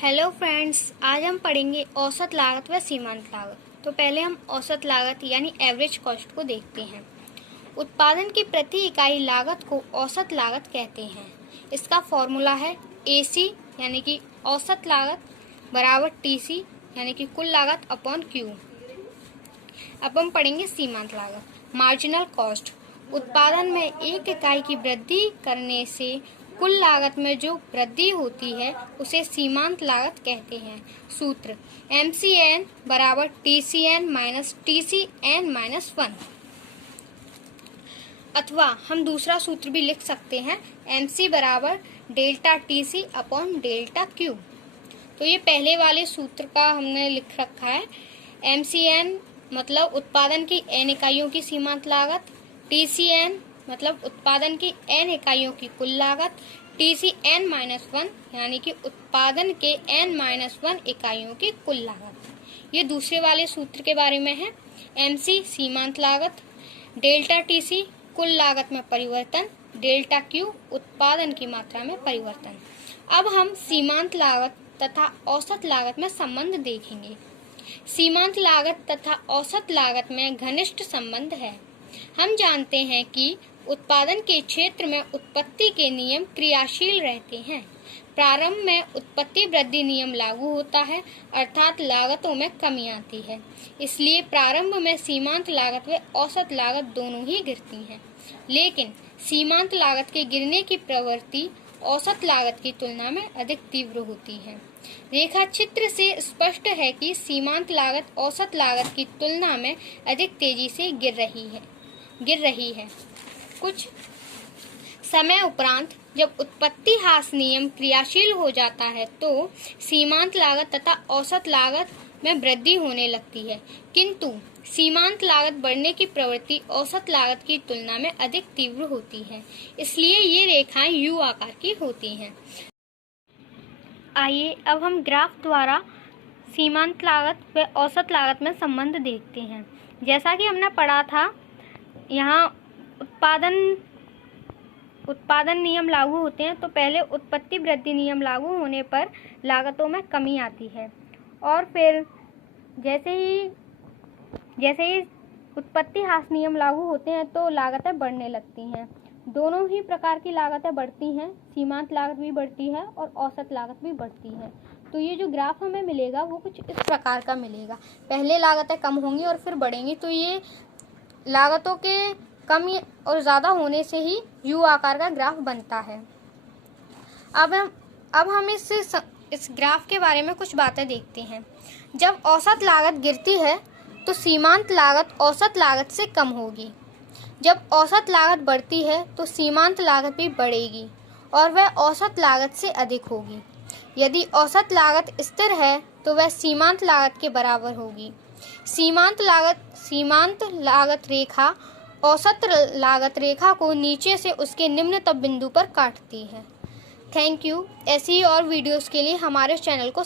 Hello friends, आज हम पढ़ेंगे औसत लागत व सीमांत लागत। तो पहले हम औसत लागत यानी एवरेज कॉस्ट को देखते हैं। उत्पादन की प्रति इकाई लागत को औसत लागत कहते हैं। इसका फॉर्मूला है AC यानी कि औसत लागत बराबर TC यानी कि कुल लागत अपॉन Q। अब हम पढ़ेंगे सीमांत लागत। मार्जिनल कॉस्ट, उत्पादन में एक इकाई की वृद्धि करने से कुल लागत में जो वृद्धि होती है उसे सीमांत लागत कहते हैं। सूत्र MCN बराबर TCN माइनस TCN माइनस 1। अथवा हम दूसरा सूत्र भी लिख सकते हैं, MC बराबर delta TC upon delta Q। तो ये पहले वाले सूत्र का हमने लिख रखा है। MCN मतलब उत्पादन की n इकाइयों की सीमांत लागत, TCN मतलब उत्पादन की n इकाइयों की कुल लागत, TCN माइनस 1 यानी कि उत्पादन के n माइनस 1 इकाइयों की कुल लागत। ये दूसरे वाले सूत्र के बारे में है। MC सीमांत लागत, डेल्टा TC कुल लागत में परिवर्तन, डेल्टा Q उत्पादन की मात्रा में परिवर्तन। अब हम सीमांत लागत तथा औसत लागत में संबंध देखेंगे। सीमांत लागत तथा औसत लागत में घनिष्ठ संबंध है। हम जानते हैं कि उत्पादन के क्षेत्र में उत्पत्ति के नियम क्रियाशील रहते हैं। प्रारंभ में उत्पत्ति वृद्धि नियम लागू होता है, अर्थात लागतों में कमी आती है। इसलिए प्रारंभ में सीमांत लागत व औसत लागत दोनों ही गिरती हैं। लेकिन सीमांत लागत के गिरने की प्रवृत्ति औसत लागत की तुलना में अधिक तीव्र होती है। रेखा चित्र से स्पष्ट है कि सीमांत लागत औसत लागत की तुलना में अधिक तेजी से गिर रही है। कुछ समय उपरांत जब उत्पत्ति ह्रास नियम क्रियाशील हो जाता है तो सीमांत लागत तथा औसत लागत में वृद्धि होने लगती है, किंतु सीमांत लागत बढ़ने की प्रवृत्ति औसत लागत की तुलना में अधिक तीव्र होती है। इसलिए ये रेखाएं U आकार की होती हैं। आइए अब हम ग्राफ द्वारा सीमांत लागत व औसत लागत में संबंध देखते हैं। जैसा कि हमने पढ़ा था, यहाँ उत्पादन नियम लागू होते हैं तो पहले उत्पत्ति वृद्धि नियम लागू होने पर लागतों में कमी आती है, और फिर जैसे ही उत्पत्ति ह्रास नियम लागू होते हैं तो लागतें बढ़ने लगती हैं। दोनों ही प्रकार की लागतें बढ़ती हैं, सीमांत लागत भी बढ़ती है और औसत लागत भी बढ़ती है। तो ये जो ग्राफ हमें मिलेगा वो कुछ इस प्रकार का मिलेगा। पहले लागतें कम होंगी और फिर बढ़ेंगी। तो ये लागतों के कम और ज़्यादा होने से ही U आकार का ग्राफ बनता है। अब हम इस ग्राफ के बारे में कुछ बातें देखते हैं। जब औसत लागत गिरती है तो सीमांत लागत औसत लागत से कम होगी। जब औसत लागत बढ़ती है तो सीमांत लागत भी बढ़ेगी और वह औसत लागत से अधिक होगी। यदि औसत लागत स्थिर है तो वह सीमांत लागत के बराबर होगी। सीमांत लागत रेखा औसत लागत रेखा को नीचे से उसके निम्नतम बिंदु पर काटती है। Thank you. ऐसी ही और वीडियोस के लिए हमारे चैनल को